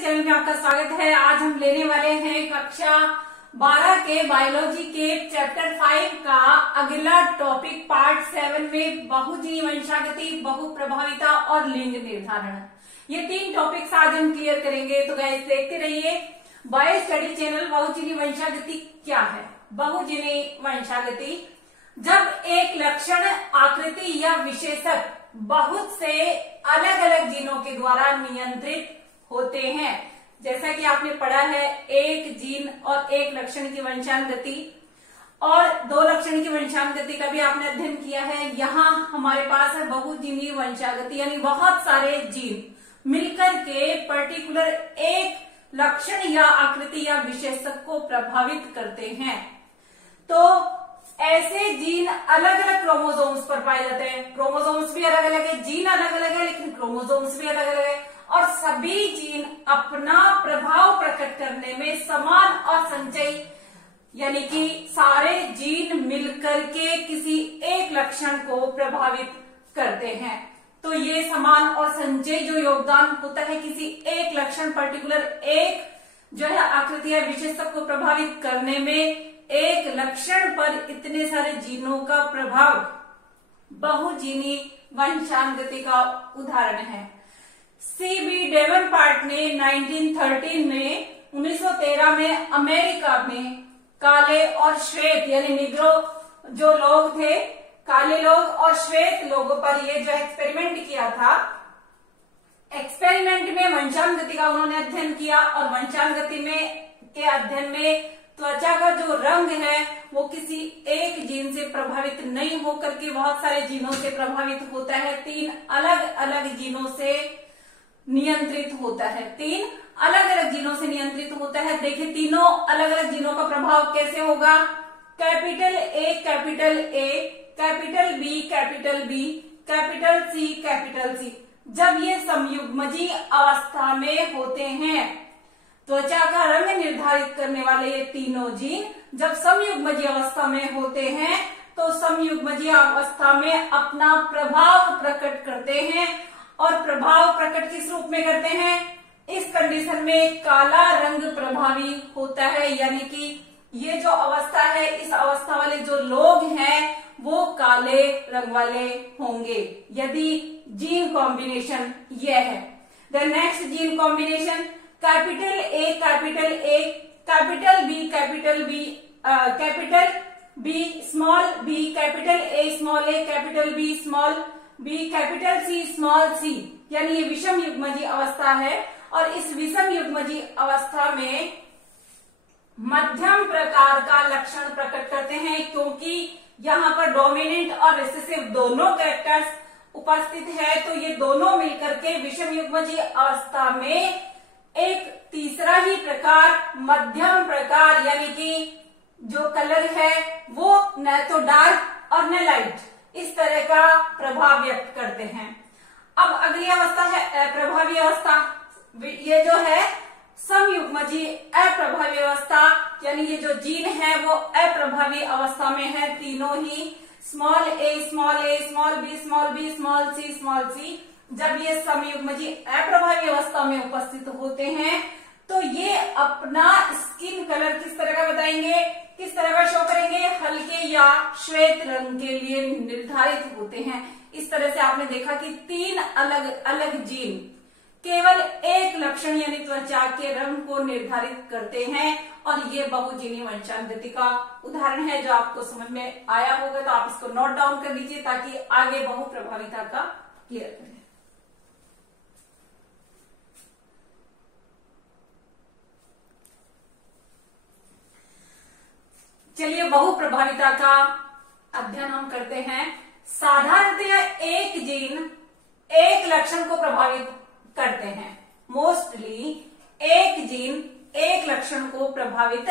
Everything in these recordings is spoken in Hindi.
चैनल में आपका स्वागत है। आज हम लेने वाले हैं कक्षा 12 के बायोलॉजी के चैप्टर 5 का अगला टॉपिक पार्ट 7 में बहुजीवी वंशागति, बहुप्रभाविता और लिंग निर्धारण। ये 3 टॉपिक्स आज हम क्लियर करेंगे। तो गाइस देखते रहिए बायो स्टडी चैनल। बहुजीवी वंशागति क्या है? बहुजीवी वंशागति जब एक लक्षण, आकृति या विशेषक बहुत से अलग अलग जीनों के द्वारा नियंत्रित होते हैं। जैसा कि आपने पढ़ा है, एक जीन और एक लक्षण की वंशानुगति और 2 लक्षण की वंशानुगति का भी आपने अध्ययन किया है। यहाँ हमारे पास है बहुजीवी वंशागति, यानी बहुत सारे जीन मिलकर के पर्टिकुलर एक लक्षण या आकृति या विशेषक को प्रभावित करते हैं। तो ऐसे जीन अलग अलग क्रोमोसोम्स पर पाए जाते हैं। क्रोमोसोम्स भी अलग अलग है, जीन अलग अलग है, लेकिन क्रोमोसोम्स भी अलग अलग है। और सभी जीन अपना प्रभाव प्रकट करने में समान और संचयी, यानी कि सारे जीन मिलकर के किसी एक लक्षण को प्रभावित करते हैं। तो ये समान और संचयी जो योगदान होता है किसी एक लक्षण, पर्टिकुलर एक जो है आकृति या विशेषक को प्रभावित करने में, एक लक्षण पर इतने सारे जीनों का प्रभाव बहुजीवी वंशानुगति का उदाहरण है। सीबी डेवनपार्ट ने 1913 में अमेरिका में काले और श्वेत यानी निग्रो जो लोग थे, काले लोग और श्वेत लोगों पर ये जो एक्सपेरिमेंट किया था। एक्सपेरिमेंट में वंशानुगति का उन्होंने अध्ययन किया और वंशानुगति में के अध्ययन में त्वचा का जो रंग है वो किसी एक जीन से प्रभावित नहीं होकर के बहुत सारे जीनों से प्रभावित होता है। 3 अलग अलग जीनों से नियंत्रित होता है। 3 अलग अलग जीनों से नियंत्रित होता है। देखिए तीनों अलग अलग जीनों का प्रभाव कैसे होगा। Capital A, capital A, capital B, capital B, capital C, capital C. जब ये संयुग्मजी अवस्था में होते हैं, त्वचा का रंग निर्धारित करने वाले ये तीनों जीन जब संयुग्मजी अवस्था में होते हैं तो संयुग्मजी अवस्था में अपना प्रभाव प्रकट करते हैं। और प्रभाव प्रकट किस रूप में करते हैं? इस कंडीशन में काला रंग प्रभावी होता है, यानी कि ये जो अवस्था है, इस अवस्था वाले जो लोग हैं वो काले रंग वाले होंगे यदि जीन कॉम्बिनेशन ये है। The next gene combination capital A, capital A, capital B, capital B, capital B small B, capital A small A, capital B small B, capital C small C, यानी ये विषम युग्मजी अवस्था है। और इस विषम युग्मजी अवस्था में मध्यम प्रकार का लक्षण प्रकट करते हैं, क्योंकि यहाँ पर डोमिनेंट और रिसेसिव दोनों कैरेक्टर्स उपस्थित है। तो ये दोनों मिलकर के विषम युग्मजी अवस्था में एक तीसरा ही प्रकार, मध्यम प्रकार, यानी कि जो कलर है वो न तो डार्क और न लाइट, इस तरह का प्रभाव व्यक्त करते हैं। अब अगली अवस्था है अप्रभावी अवस्था। ये जो है समयुग्मजी अप्रभावी अवस्था, यानी ये जो जीन है वो अप्रभावी अवस्था में है। तीनों ही small A, small A, small B, small B, small C, small C, जब ये समयुग्मजी अप्रभावी अवस्था में उपस्थित होते हैं तो ये अपना स्किन कलर किस तरह का बताएंगे, किस तरह का शो करेंगे? हल्के या श्वेत रंग के लिए निर्धारित होते हैं। इस तरह से आपने देखा कि 3 अलग अलग जीन केवल एक लक्षण यानी त्वचा के रंग को निर्धारित करते हैं। और ये बहुजीवी वंशानुगति का उदाहरण है। जो आपको समझ में आया होगा तो आप इसको नोट डाउन कर लीजिए ताकि आगे बहुप्रभाविता का क्लियर करें। चलिए बहुप्रभाविता का अध्ययन हम करते हैं। साधारणतः एक जीन एक लक्षण को प्रभावित करते हैं। मोस्टली एक जीन एक लक्षण को प्रभावित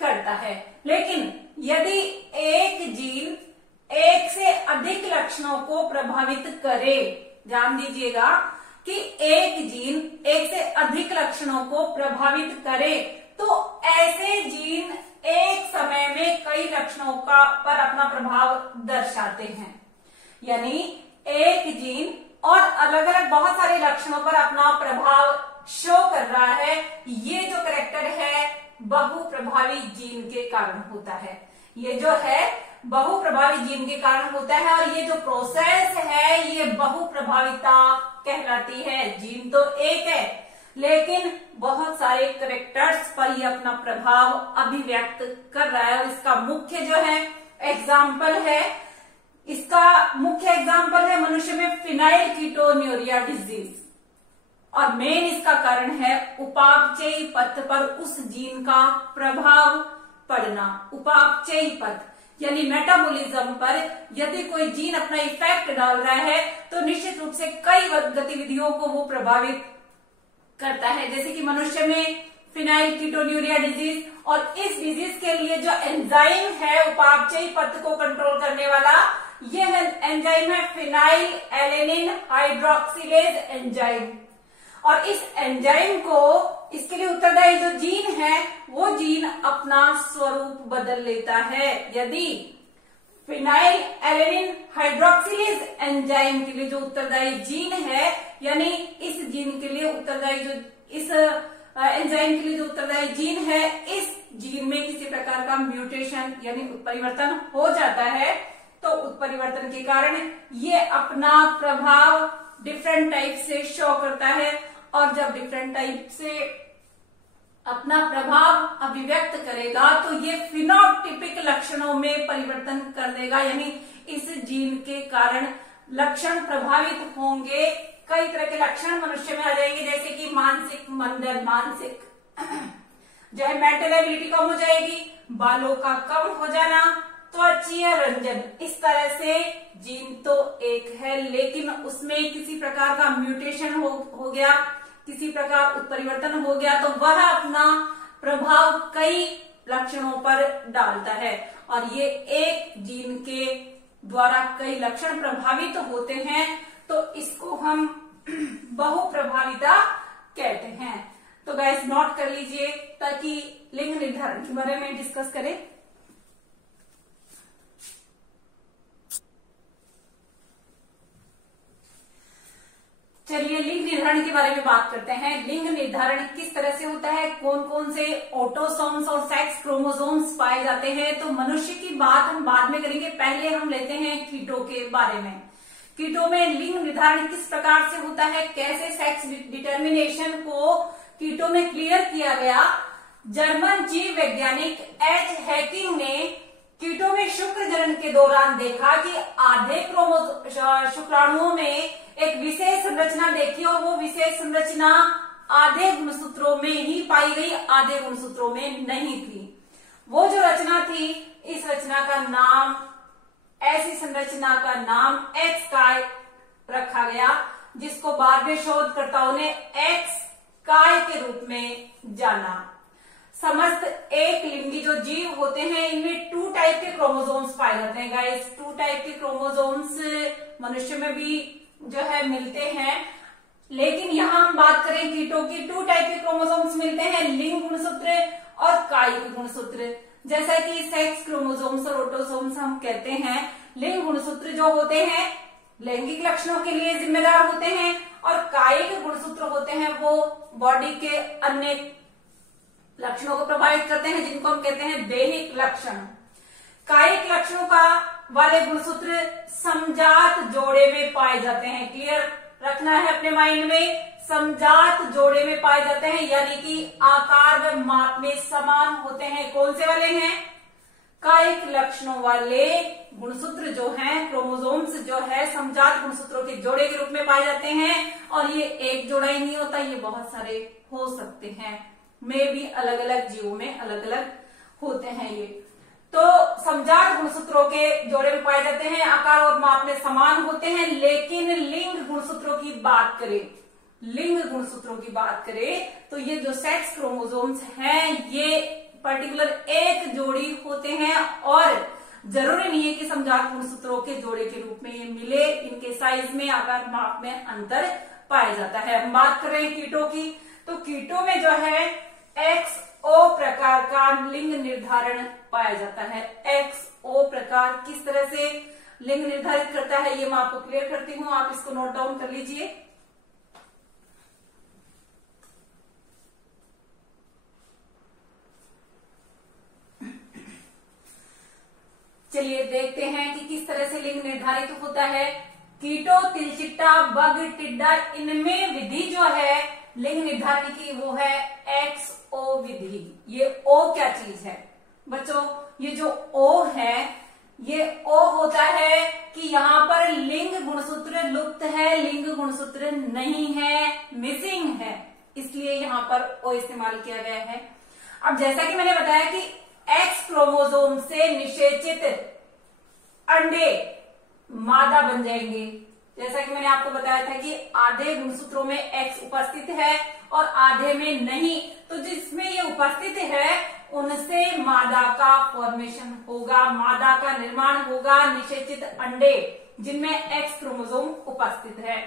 करता है, लेकिन यदि एक जीन एक से अधिक लक्षणों को प्रभावित करे, ध्यान दीजिएगा कि एक जीन एक से अधिक लक्षणों को प्रभावित करे तो ऐसे जीन एक समय में कई लक्षणों का पर अपना प्रभाव दर्शाते हैं। यानी एक जीन और अलग अलग बहुत सारे लक्षणों पर अपना प्रभाव शो कर रहा है, ये जो करेक्टर है बहुप्रभावी जीन के कारण होता है। ये जो है बहुप्रभावी जीन के कारण होता है और ये जो प्रोसेस है ये बहुप्रभाविता कहलाती है। जीन तो एक है लेकिन बहुत सारे करेक्टर्स पर ये अपना प्रभाव अभिव्यक्त कर रहा है और इसका मुख्य जो है एग्जाम्पल है, इसका मुख्य एग्जाम्पल है मनुष्य में फिनाइल कीटोन्यूरिया डिजीज और मेन इसका कारण है उपापचयी पथ पर उस जीन का प्रभाव पड़ना। उपापचयी पथ यानी मेटाबॉलिज्म पर यदि कोई जीन अपना इफेक्ट डाल रहा है तो निश्चित रूप से कई गतिविधियों को वो प्रभावित करता है, जैसे कि मनुष्य में फिनाइल कीटोन्यूरिया डिजीज। और इस डिजीज के लिए जो एंजाइम है उपापचयी पथ को कंट्रोल करने वाला, ये एंजाइम है फिनाइल एलेनिन हाइड्रोक्सिलेज एंजाइम। और इस एंजाइम को, इसके लिए उत्तरदायी जो जीन है वो जीन अपना स्वरूप बदल लेता है। यदि फिनाइल एलेनिन हाइड्रोक्सिलेज एंजाइम के लिए जो उत्तरदायी जीन है, यानी इस जीन के लिए उत्तरदायी जो इस एंजाइम के लिए जो उत्तरदायी जीन है, इस जीन में किसी प्रकार का म्यूटेशन यानी उत्परिवर्तन हो जाता है तो उत्परिवर्तन के कारण ये अपना प्रभाव डिफरेंट टाइप से शो करता है और जब डिफरेंट टाइप से अपना प्रभाव अभिव्यक्त करेगा तो ये फिनोटाइपिक लक्षणों में परिवर्तन कर देगा, यानी इस जीन के कारण लक्षण प्रभावित होंगे। कई तरह के लक्षण मनुष्य में आ जाएंगे, जैसे कि मानसिक मंदन, मानसिक जो है मेंटल एबिलिटी कम हो जाएगी, बालों का कम हो जाना, त्वचीय रंजन। इस तरह से जीन तो एक है लेकिन उसमें किसी प्रकार का म्यूटेशन हो गया, किसी प्रकार उत्परिवर्तन हो गया तो वह अपना प्रभाव कई लक्षणों पर डालता है और ये एक जीन के द्वारा कई लक्षण प्रभावित होते हैं तो इसको हम बहुप्रभाविता कहते हैं। तो गाइस नोट कर लीजिए ताकि लिंग निर्धारण के बारे में डिस्कस करें। चलिए लिंग निर्धारण के बारे में बात करते हैं। लिंग निर्धारण किस तरह से होता है, कौन कौन से ऑटोसोम्स और सेक्स क्रोमोसोम्स पाए जाते हैं, तो मनुष्य की बात हम बाद में करेंगे। पहले हम लेते हैं कीटों के बारे में। कीटों में लिंग निर्धारण किस प्रकार से होता है, कैसे सेक्स डिटर्मिनेशन को कीटों में क्लियर किया गया। जर्मन जीव वैज्ञानिक एच हैकिंग ने कीटों में शुक्र जनन के दौरान देखा कि आधे शुक्राणुओं में एक विशेष संरचना देखी और वो विशेष संरचना आधे गुणसूत्रों में ही पाई गई, आधे गुणसूत्रों में नहीं थी। वो जो रचना थी, इस रचना का नाम, ऐसी संरचना का नाम एक्स काय रखा गया, जिसको बाद में शोधकर्ताओं ने एक्स काय के रूप में जाना। समस्त एक लिंगी जो जीव होते हैं इनमें 2 टाइप के क्रोमोसोम्स पाए जाते हैं गाइस। 2 टाइप के क्रोमोसोम्स मनुष्य में भी जो है मिलते हैं, लेकिन यहाँ हम बात करें कीटों की, 2 टाइप के क्रोमोसोम्स मिलते हैं, लिंग गुणसूत्र और कायिक गुणसूत्र। जैसा कि सेक्स क्रोमोसोम्स और ऑटोसोम्स हम कहते हैं, लिंग गुणसूत्र जो होते हैं लैंगिक लक्षणों के लिए जिम्मेदार होते हैं और कायिक गुणसूत्र होते हैं वो बॉडी के अन्य लक्षणों को प्रभावित करते हैं, जिनको हम कहते हैं दैहिक लक्षण। कायिक लक्षणों का वाले गुणसूत्र समजात जोड़े में पाए जाते हैं। क्लियर रखना है अपने माइंड में, समजात जोड़े में पाए जाते हैं, यानी कि आकार व माप में समान होते हैं। कौन से वाले हैं? कायिक लक्षणों वाले गुणसूत्र जो हैं, क्रोमोसोम्स जो है समजात गुणसूत्रों के जोड़े के रूप में पाए जाते हैं। और ये एक जोड़ा ही नहीं होता, ये बहुत सारे हो सकते हैं, में भी अलग अलग जीवों में अलग अलग होते हैं ये। तो समजात गुणसूत्रों के जोड़े में पाए जाते हैं, आकार और माप में समान होते हैं। लेकिन लिंग गुणसूत्रों की बात करें, लिंग गुणसूत्रों की बात करें तो ये जो सेक्स क्रोमोसोम्स हैं ये पर्टिकुलर एक जोड़ी होते हैं और जरूरी नहीं है कि समजात गुणसूत्रों के जोड़े के रूप में ये मिले। इनके साइज में, आकार माप में अंतर पाया जाता है। हम बात कर रहे हैं कीटों की, तो कीटों में जो है XO प्रकार का लिंग निर्धारण पाया जाता है। XO प्रकार किस तरह से लिंग निर्धारित करता है ये मैं आपको क्लियर करती हूँ, आप इसको नोट डाउन कर लीजिए। चलिए देखते हैं कि किस तरह से लिंग निर्धारित होता है। कीटो, तिलचिट्टा, बग, टिड्डा, इनमें विधि जो है लिंग निर्धारण की वो है XO विधि। ये O क्या चीज है बच्चों? ये जो O है, ये O होता है कि यहाँ पर लिंग गुणसूत्र लुप्त है, लिंग गुणसूत्र नहीं है, मिसिंग है, इसलिए यहाँ पर O इस्तेमाल किया गया है। अब जैसा कि मैंने बताया कि X क्रोमोसोम से निषेचित अंडे मादा बन जाएंगे। जैसा कि मैंने आपको बताया था कि आधे गुणसूत्रों में X उपस्थित है और आधे में नहीं, तो जिसमें ये उपस्थित है उनसे मादा का फॉर्मेशन होगा, मादा का निर्माण होगा। निषेचित अंडे जिनमें X क्रोमोसोम उपस्थित है,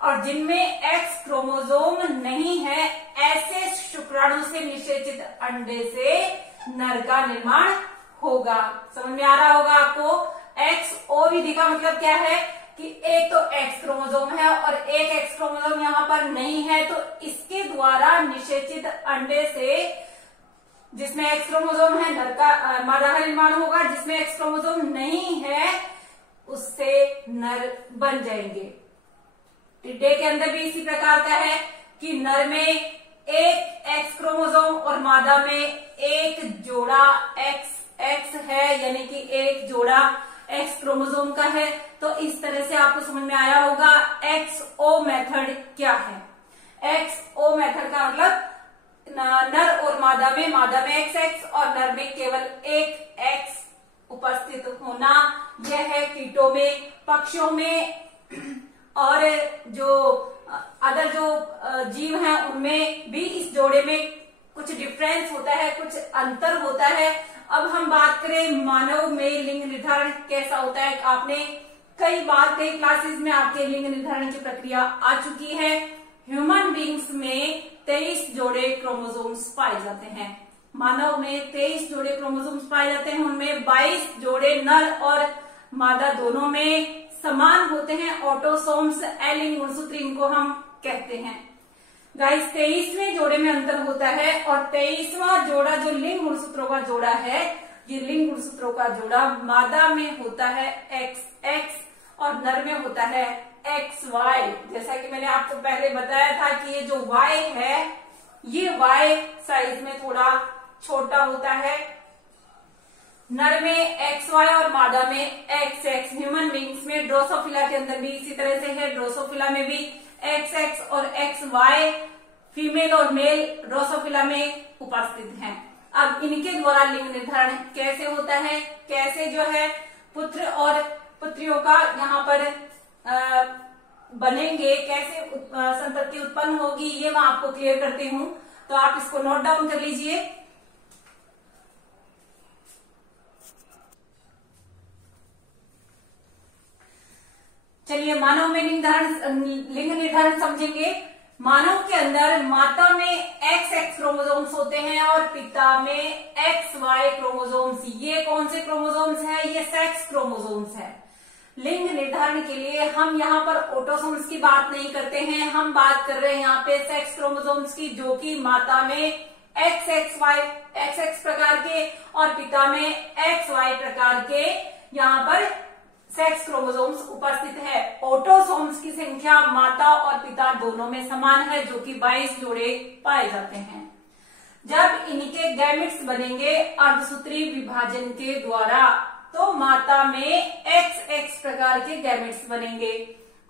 और जिनमें X क्रोमोसोम नहीं है, ऐसे शुक्राणु से निषेचित अंडे से नर का निर्माण होगा। समझ में आ रहा होगा आपको? XO विधि का मतलब क्या है कि एक तो X क्रोमोसोम है और एक X क्रोमोसोम यहाँ पर नहीं है, तो इसके द्वारा निषेचित अंडे से जिसमें X क्रोमोसोम है नर का मादा का निर्माण होगा, जिसमें X क्रोमोसोम नहीं है उससे नर बन जाएंगे। टिड्डे के अंदर भी इसी प्रकार का है कि नर में एक X क्रोमोसोम और मादा में एक जोड़ा XX है, यानी कि एक जोड़ा X क्रोमोसोम का है। तो इस तरह से आपको समझ में आया होगा XO मेथड क्या है। XO मेथड का मतलब नर और मादा में XX और नर में केवल एक X उपस्थित होना, यह है कीटों में। पक्षियों में और जो अदर जो जीव हैं उनमें भी इस जोड़े में कुछ डिफरेंस होता है, कुछ अंतर होता है। अब हम बात करें मानव में लिंग निर्धारण कैसा होता है। आपने कई बार कई क्लासेस में आपके लिंग निर्धारण की प्रक्रिया आ चुकी है। ह्यूमन बींग्स में 23 जोड़े क्रोमोसोम्स पाए जाते हैं। मानव में 23 जोड़े क्रोमोसोम्स पाए जाते हैं, उनमें 22 जोड़े नर और मादा दोनों में समान होते हैं। ऑटोसोम्स एलिंग गुणसूत्र इनको हम कहते हैं। गाइस 23वें जोड़े में अंतर होता है और 23वां जोड़ा जो लिंग गुणसूत्रों का जोड़ा है, ये लिंग गुणसूत्रों का जोड़ा मादा में होता है XX और नर में होता है XY। जैसा कि मैंने आपको पहले बताया था कि ये जो Y है ये Y साइज में थोड़ा छोटा होता है। नर में XY और मादा में XX। ह्यूमन बींग्स में ड्रोसोफिला के अंदर भी इसी तरह से है। ड्रोसोफिला में भी XX और XY फीमेल और मेल ड्रोसोफिला में उपस्थित हैं। अब इनके द्वारा लिंग निर्धारण कैसे होता है, कैसे जो है पुत्र और पुत्रियों का यहाँ पर बनेंगे, कैसे संतति उत्पन्न होगी, ये मैं आपको क्लियर करती हूँ। तो आप इसको नोट डाउन कर लीजिए। चलिए मानव में लिंग निर्धारण समझेंगे। मानव के अंदर माता में XX क्रोमोसोम्स होते हैं और पिता में XY क्रोमोसोम्स। ये कौन से क्रोमोसोम्स हैं? ये सेक्स क्रोमोसोम्स हैं। लिंग निर्धारण के लिए हम यहाँ पर ऑटोसोम्स की बात नहीं करते हैं, हम बात कर रहे हैं यहाँ पे सेक्स क्रोमोसोम्स की, जो कि माता में XX प्रकार के और पिता में XY प्रकार के यहाँ पर सेक्स क्रोमोसोम्स उपस्थित है। ऑटोसोम्स की संख्या माता और पिता दोनों में समान है, जो कि 22 जोड़े पाए जाते हैं। जब इनके गैमेट्स बनेंगे अर्धसूत्री विभाजन के द्वारा, तो माता में XX प्रकार के गैमेट्स बनेंगे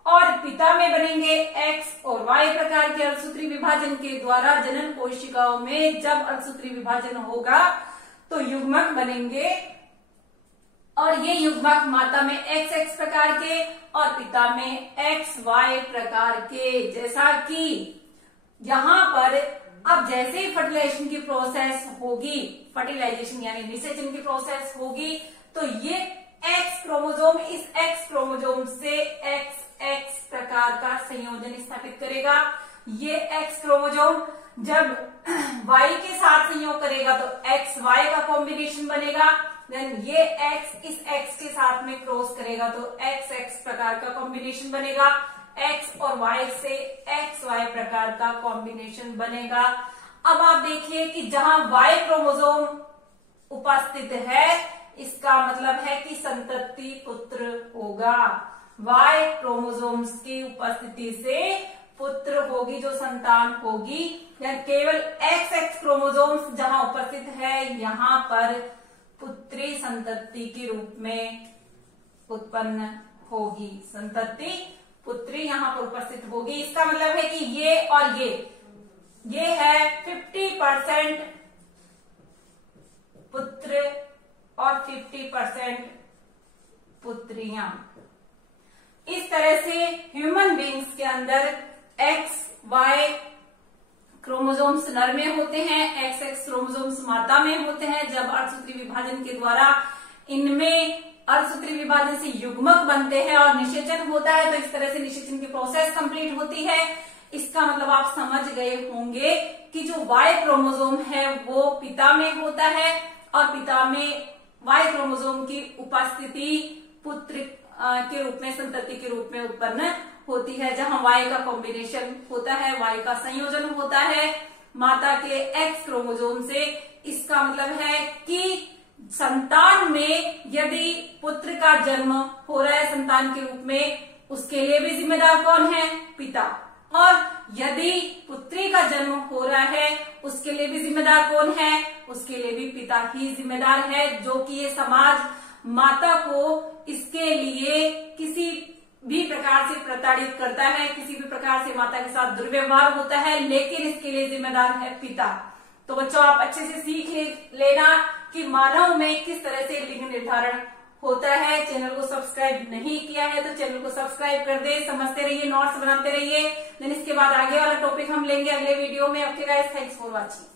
और पिता में बनेंगे X और Y प्रकार के अर्धसूत्री विभाजन के द्वारा। जनन कोशिकाओं में जब अर्धसूत्री विभाजन होगा तो युग्मक बनेंगे और ये युग्मक माता में XX प्रकार के और पिता में XY प्रकार के। जैसा कि यहाँ पर अब जैसे ही फर्टिलाइजेशन की प्रोसेस होगी, फर्टिलाइजेशन यानी निषेचन की प्रोसेस होगी, तो ये X क्रोमोसोम इस X क्रोमोसोम से XX प्रकार का संयोजन स्थापित करेगा। ये X क्रोमोसोम जब Y के साथ संयोग करेगा तो XY का कॉम्बिनेशन बनेगा। देन ये X इस X के साथ में क्रॉस करेगा तो XX प्रकार का कॉम्बिनेशन बनेगा। X और Y से XY प्रकार का कॉम्बिनेशन बनेगा। अब आप देखिए कि जहां Y क्रोमोसोम उपस्थित है, इसका मतलब है कि संतति पुत्र होगा। Y क्रोमोसोम्स की उपस्थिति से पुत्र होगी, जो संतान होगी, या केवल XX क्रोमोसोम्स जहां उपस्थित है यहां पर पुत्री संतति के रूप में उत्पन्न होगी। संतति पुत्री यहां पर उपस्थित होगी। इसका मतलब है कि ये और ये है 50% पुत्र और 50% पुत्रियां। इस तरह से ह्यूमन बीइंग्स के अंदर एक्स वाई क्रोमोसोम्स नर में होते हैं, XX क्रोमोसोम्स मादा में होते हैं। जब अर्धसूत्री विभाजन के द्वारा इनमें अर्धसूत्री विभाजन से युग्मक बनते हैं और निषेचन होता है, तो इस तरह से निषेचन की प्रोसेस कंप्लीट होती है। इसका मतलब आप समझ गए होंगे कि जो Y क्रोमोसोम है वो पिता में होता है और पिता में Y क्रोमोसोम की उपस्थिति पुत्र के रूप में, संतति के रूप में उत्पन्न होती है, जहां Y का कॉम्बिनेशन होता है, Y का संयोजन होता है माता के X क्रोमोसोम से। इसका मतलब है कि संतान में यदि पुत्र का जन्म हो रहा है संतान के रूप में, उसके लिए भी जिम्मेदार कौन है? पिता। और यदि पुत्री का जन्म हो रहा है उसके लिए भी जिम्मेदार कौन है? उसके लिए भी पिता ही जिम्मेदार है, जो कि ये समाज माता को इसके लिए किसी भी प्रकार से प्रताड़ित करता है, किसी भी प्रकार से माता के साथ दुर्व्यवहार होता है, लेकिन इसके लिए जिम्मेदार है पिता। तो बच्चों आप अच्छे से सीख लेना कि मानव में किस तरह से लिंग निर्धारण होता है। चैनल को सब्सक्राइब नहीं किया है तो चैनल को सब्सक्राइब कर दे, समझते रहिए, नोट्स बनाते रहिए। देन इसके बाद आगे वाला टॉपिक हम लेंगे अगले वीडियो में। Okay guys, thanks for watching.